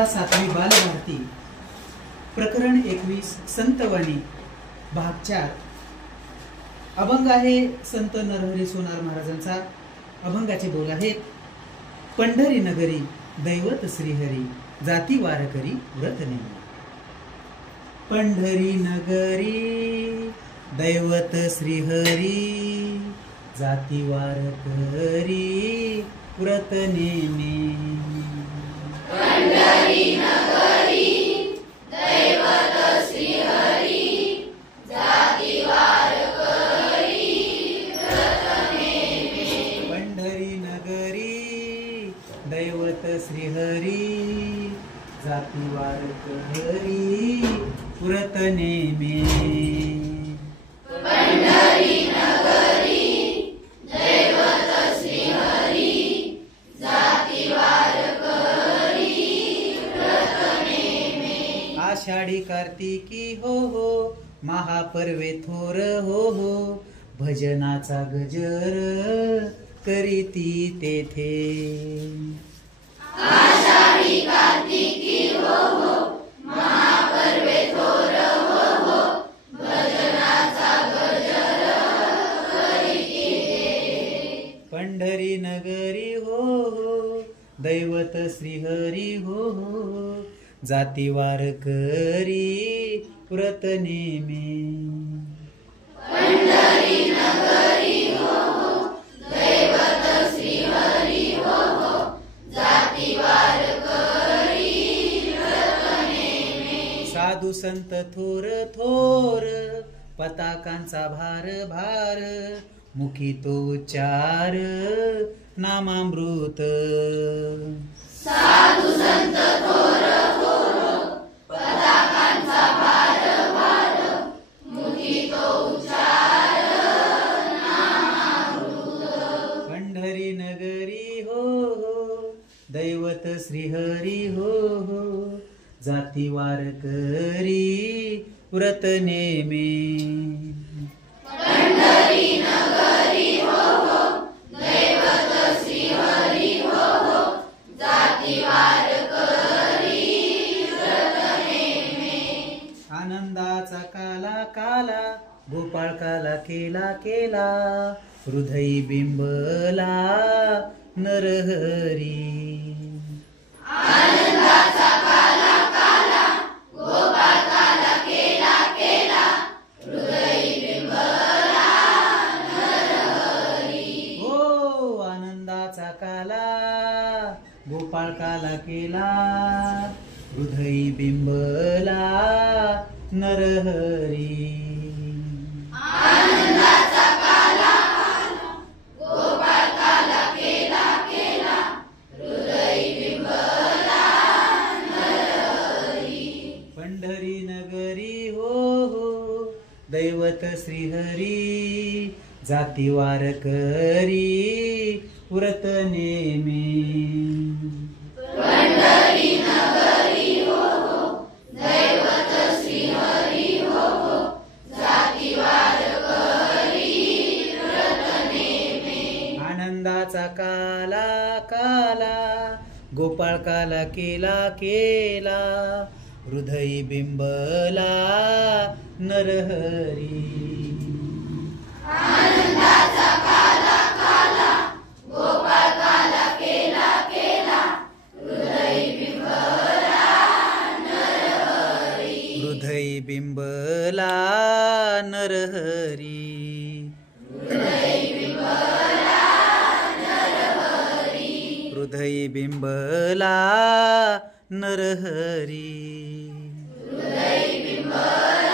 इयत्ता 7वी बालभारती प्रकरण 21 संतवाणी भाग 4 अभंग आहे संत नरहरी सोनार महाराजांचा। अभंगाचे बोल आहेत। पंढरी नगरी दैवत श्रीहरी जाती वारकरी व्रत नेमी। पंढरी नगरी दैवत श्रीहरी जाती वारकरी व्रत नेमी। पंढरी नगरी दैवत श्रीहरी जाती वारकरी व्रत नेमी। पंढरी नगरी दैवत श्रीहरी जाती वारकरी व्रत नेमी। पंढरी नगरी दैवत श्रीहरी जाती वारकरी व्रत नेमी। आषाढी कार्तिकी हो हो महापर्वे थोर हो हो भजनाचा गजर करीती तेथे। आषाढी कार्तिकी हो हो महापर्वे थोर हो हो भजनाचा गजर करीती तेथे। पंढरी नगरी हो हो दैवत श्रीहरी हो हो जाती वारकरी व्रत नेमी। पंढरी नगरी हो हो दैवत श्रीहरी हो हो जाती वारकरी व्रत नेमी। साधू संत थोर थोर पताकांचा भार भार मुखी तो उच्चार नामामृत। साधू संत थोर थोर पताकांचा भार भार मुखी तो उच्चार नामामृत। पंढरी नगरी हो हो दैवत श्रीहरी हो हो जाती वारकरी व्रत नेमी। पंढरी नगरी हो हो दैवत श्रीहरी हो हो जाती वारकरी व्रत नेमी। आनंदाचा काला काला गोपाळ काला केला केला हृदयी बिंबला नरहरी। आनंदाचा काला काला गोपाळ काला केला केला हृदयी बिंबला नरहरी। हो आनंदाचा काला गोपाळ काला केला हृदयी बिंबला नरहरी। आनंदाचा काला काला गोपाळ काला केला केला हृदयी बिंबला नरहरी। पंढरी नगरी हो हो दैवत श्रीहरी जाती वारकरी व्रत नेमी। पंढरी नगरी हो हो दैवत श्रीहरी हो हो जाती वारकरी व्रत नेमी। आनंदाचा काला काला गोपाळ काला केला केला हृदयी बिंबला नरहरी। आनंदाचा काला काला गोपाळ काला केला केला हृदयी बिंबला नरहरी। हृदयी बिंबला नरहरी। हृदयी बिंबला नरहरी। हृदयी बिंबला नरहरी। हृदयी बिंबला